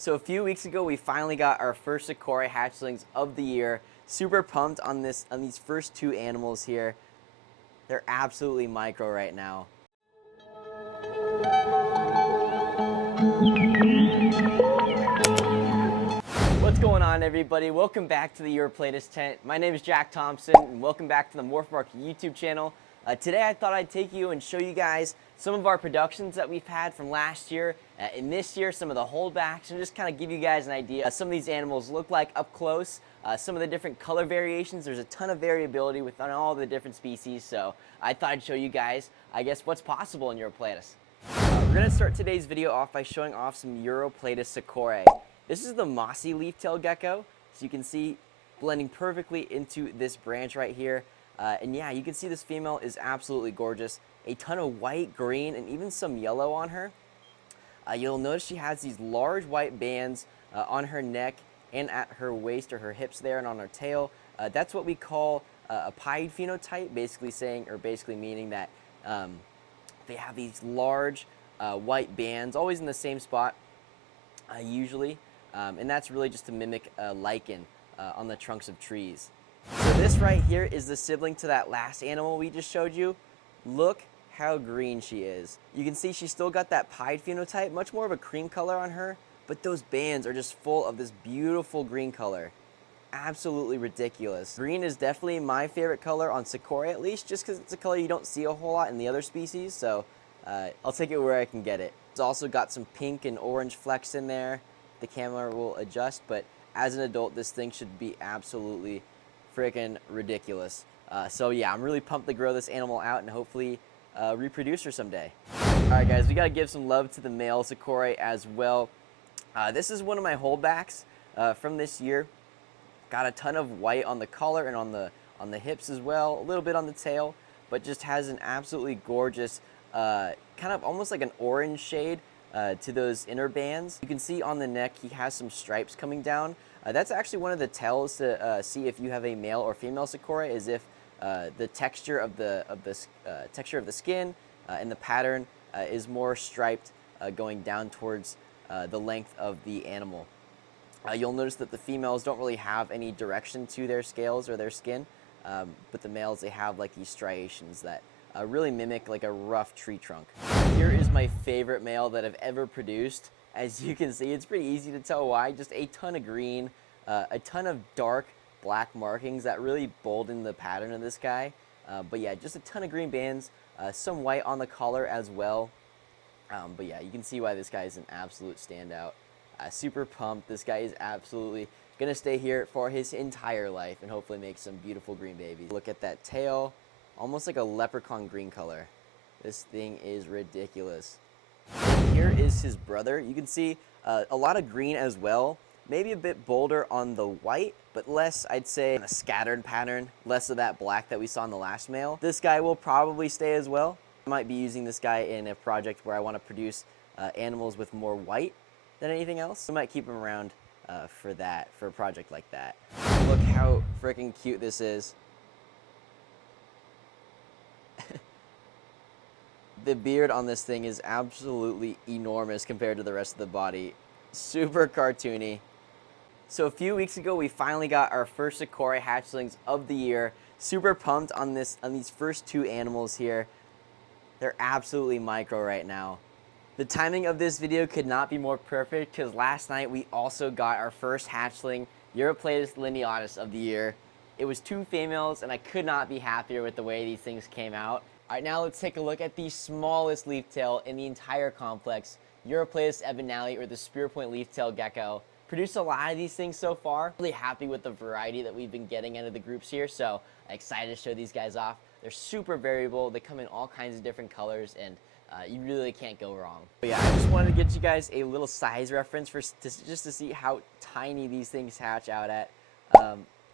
So a few weeks ago, we finally got our first Sikorae hatchlings of the year. Super pumped on these first two animals here. They're absolutely micro right now. What's going on, everybody? Welcome back to the Lineatus tent. My name is Jack Thompson, and welcome back to the MorphMarket YouTube channel. Today I thought I'd take you and show you guys some of our productions that we've had from last year and this year, some of the holdbacks, and just kind of give you guys an idea some of these animals look like up close, some of the different color variations. There's a ton of variability within all the different species, so I thought I'd show you guys, I guess, what's possible in Lineatus. We're going to start today's video off by showing off some Lineatus Sikorae. This is the Mossy leaf-tailed gecko, so you can see blending perfectly into this branch right here. And yeah, you can see this female is absolutely gorgeous. A ton of white, green, and even some yellow on her. You'll notice she has these large white bands on her neck and at her waist or her hips there and on her tail. That's what we call a pied phenotype, basically meaning that they have these large white bands, always in the same spot, usually. And that's really just to mimic lichen on the trunks of trees. So this right here is the sibling to that last animal we just showed you. Look how green she is. You can see she's still got that pied phenotype, much more of a cream color on her, but those bands are just full of this beautiful green color. Absolutely ridiculous. Green is definitely my favorite color on Sikorae, at least, just because it's a color you don't see a whole lot in the other species, so I'll take it where I can get it. It's also got some pink and orange flecks in there. The camera will adjust, but as an adult, this thing should be absolutely freaking ridiculous. So yeah, I'm really pumped to grow this animal out and hopefully reproduce her someday. Alright guys, we gotta give some love to the male Sikorae as well. This is one of my holdbacks from this year. Got a ton of white on the collar and on the hips as well, a little bit on the tail, but just has an absolutely gorgeous kind of almost like an orange shade to those inner bands. You can see on the neck he has some stripes coming down. That's actually one of the tells to see if you have a male or female Sikorae, is if the texture of the skin and the pattern is more striped going down towards the length of the animal. You'll notice that the females don't really have any direction to their scales or their skin, but the males, they have like these striations that really mimic like a rough tree trunk. Here is my favorite male that I've ever produced. As you can see, it's pretty easy to tell why. Just a ton of green, a ton of dark black markings that really bolden the pattern of this guy. But yeah, just a ton of green bands, some white on the collar as well. But yeah, you can see why this guy is an absolute standout. Super pumped. This guy is absolutely gonna stay here for his entire life and hopefully make some beautiful green babies. Look at that tail, almost like a leprechaun green color. This thing is ridiculous. And here is his brother. You can see a lot of green as well. Maybe a bit bolder on the white, but less, I'd say, a scattered pattern. Less of that black that we saw in the last male. This guy will probably stay as well. I might be using this guy in a project where I want to produce animals with more white than anything else. I might keep him around for a project like that. Look how freaking cute this is. The beard on this thing is absolutely enormous compared to the rest of the body. Super cartoony. So a few weeks ago, we finally got our first Sikorae hatchlings of the year. Super pumped on these first two animals here. They're absolutely micro right now. The timing of this video could not be more perfect because last night we also got our first hatchling, Lineatus of the year. It was two females and I could not be happier with the way these things came out. Alright, now let's take a look at the smallest leaf-tail in the entire complex, Ebenaui, or the spear-point leaf-tailed gecko. Produced a lot of these things so far. Really happy with the variety that we've been getting out of the groups here, so excited to show these guys off. They're super variable, they come in all kinds of different colors, and you really can't go wrong. But yeah, I just wanted to get you guys a little size reference just to see how tiny these things hatch out at.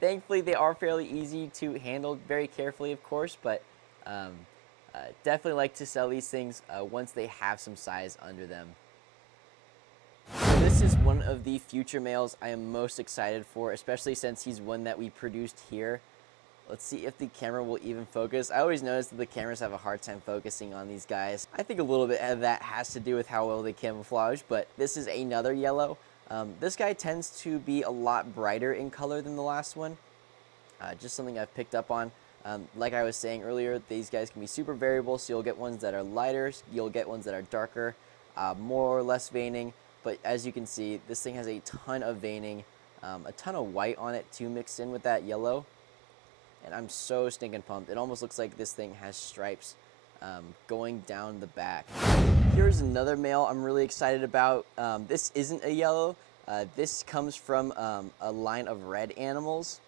Thankfully, they are fairly easy to handle very carefully, of course, but definitely like to sell these things once they have some size under them. So this is one of the future males I am most excited for, especially since he's one that we produced here. Let's see if the camera will even focus. I always notice that the cameras have a hard time focusing on these guys. I think a little bit of that has to do with how well they camouflage, but this is another yellow. This guy tends to be a lot brighter in color than the last one. Just something I've picked up on. Like I was saying earlier, these guys can be super variable, so you'll get ones that are lighter, you'll get ones that are darker, more or less veining, but as you can see, this thing has a ton of veining, a ton of white on it too, mixed in with that yellow, and I'm so stinking pumped. It almost looks like this thing has stripes going down the back. Here's another male I'm really excited about. This isn't a yellow. This comes from a line of red animals.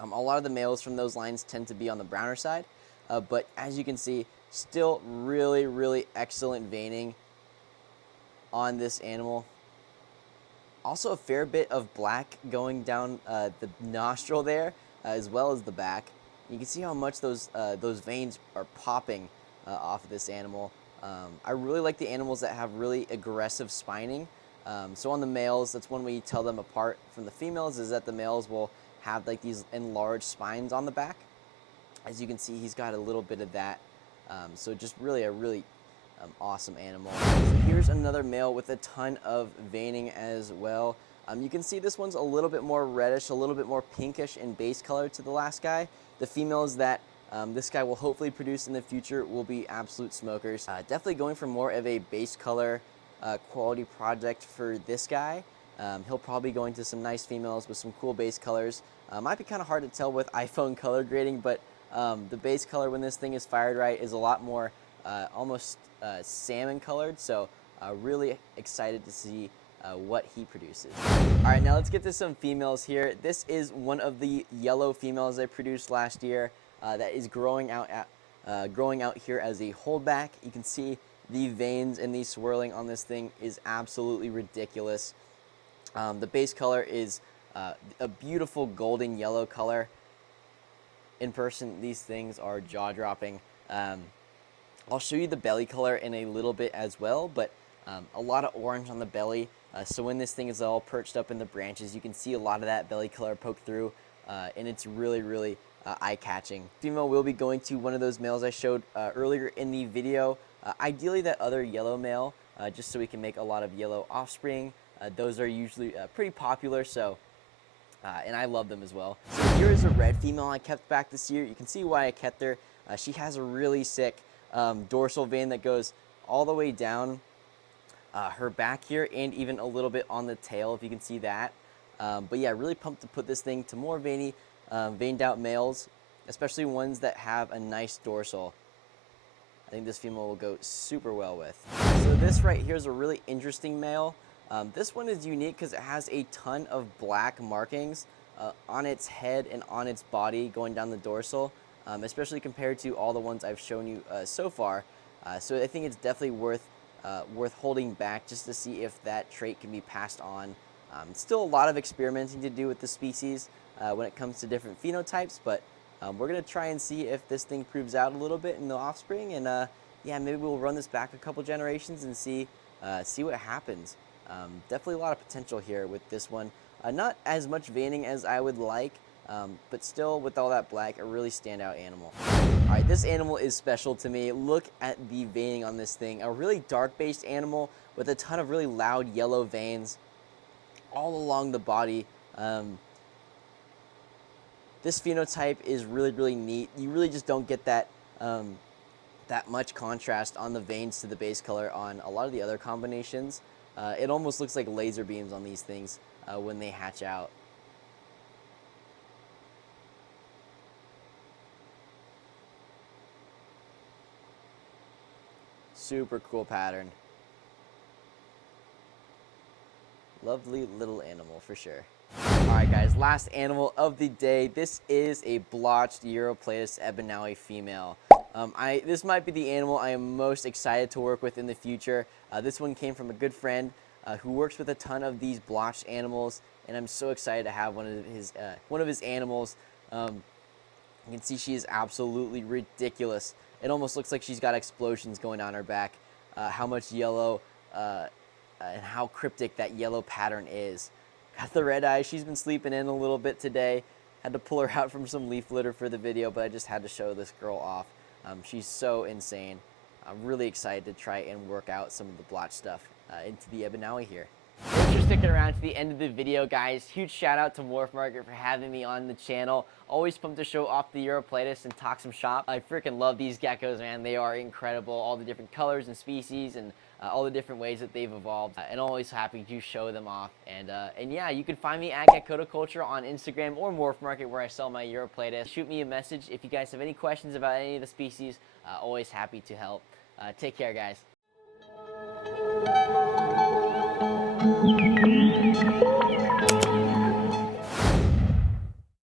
A lot of the males from those lines tend to be on the browner side, but as you can see, still really, really excellent veining on this animal. Also a fair bit of black going down the nostril there, as well as the back. You can see how much those veins are popping off of this animal. I really like the animals that have really aggressive spining. So on the males, that's when we tell them apart from the females, is that the males will have like these enlarged spines on the back. As you can see, he's got a little bit of that. So just really a really awesome animal. So here's another male with a ton of veining as well. You can see this one's a little bit more reddish, a little bit more pinkish in base color to the last guy. The females that this guy will hopefully produce in the future will be absolute smokers. Definitely going for more of a base color quality project for this guy. He'll probably go into some nice females with some cool base colors. Might be kind of hard to tell with iPhone color grading, but the base color when this thing is fired right is a lot more almost salmon colored, so really excited to see what he produces. All right, now let's get to some females here. This is one of the yellow females I produced last year that is growing out here as a holdback. You can see the veins and the swirling on this thing is absolutely ridiculous. The base color is a beautiful golden yellow color. In person, these things are jaw-dropping. I'll show you the belly color in a little bit as well, but a lot of orange on the belly. So when this thing is all perched up in the branches, you can see a lot of that belly color poke through, and it's really, really eye-catching. Female will be going to one of those males I showed earlier in the video. Ideally that other yellow male, just so we can make a lot of yellow offspring. Those are usually pretty popular, so and I love them as well. So here is a red female I kept back this year. You can see why I kept her. She has a really sick dorsal vein that goes all the way down her back here, and even a little bit on the tail, if you can see that. But yeah, really pumped to put this thing to more veiny, veined out males, especially ones that have a nice dorsal. I think this female will go super well with. So this right here is a really interesting male. This one is unique because it has a ton of black markings on its head and on its body going down the dorsal, especially compared to all the ones I've shown you so far. So I think it's definitely worth holding back just to see if that trait can be passed on. Still a lot of experimenting to do with the species when it comes to different phenotypes, but we're going to try and see if this thing proves out a little bit in the offspring, and yeah, maybe we'll run this back a couple generations and see what happens. Definitely a lot of potential here with this one. Not as much veining as I would like, but still with all that black, a really standout animal. All right, this animal is special to me. Look at the veining on this thing. A really dark-based animal with a ton of really loud yellow veins all along the body. This phenotype is really, really neat. You really just don't get that that much contrast on the veins to the base color on a lot of the other combinations. It almost looks like laser beams on these things when they hatch out. Super cool pattern. Lovely little animal for sure. Alright guys, last animal of the day. This is a blotched Europlatus Ebenaui female. This might be the animal I am most excited to work with in the future. This one came from a good friend who works with a ton of these blotched animals, and I'm so excited to have one of his animals. You can see she is absolutely ridiculous. It almost looks like she's got explosions going on her back. How much yellow and how cryptic that yellow pattern is. Got the red eye. She's been sleeping in a little bit today. Had to pull her out from some leaf litter for the video, but I just had to show this girl off. She's so insane. I'm really excited to try and work out some of the blotch stuff into the Ebenaui here. Thanks for sticking around to the end of the video, guys. Huge shout out to MorphMarket for having me on the channel. Always pumped to show off the Europolatus and talk some shop. I freaking love these geckos, man. They are incredible. All the different colors and species and all the different ways that they've evolved, and always happy to show them off. And yeah, you can find me at Gecko on Instagram or MorphMarket, where I sell my Europolatus. Shoot me a message if you guys have any questions about any of the species. Always happy to help. Take care, guys.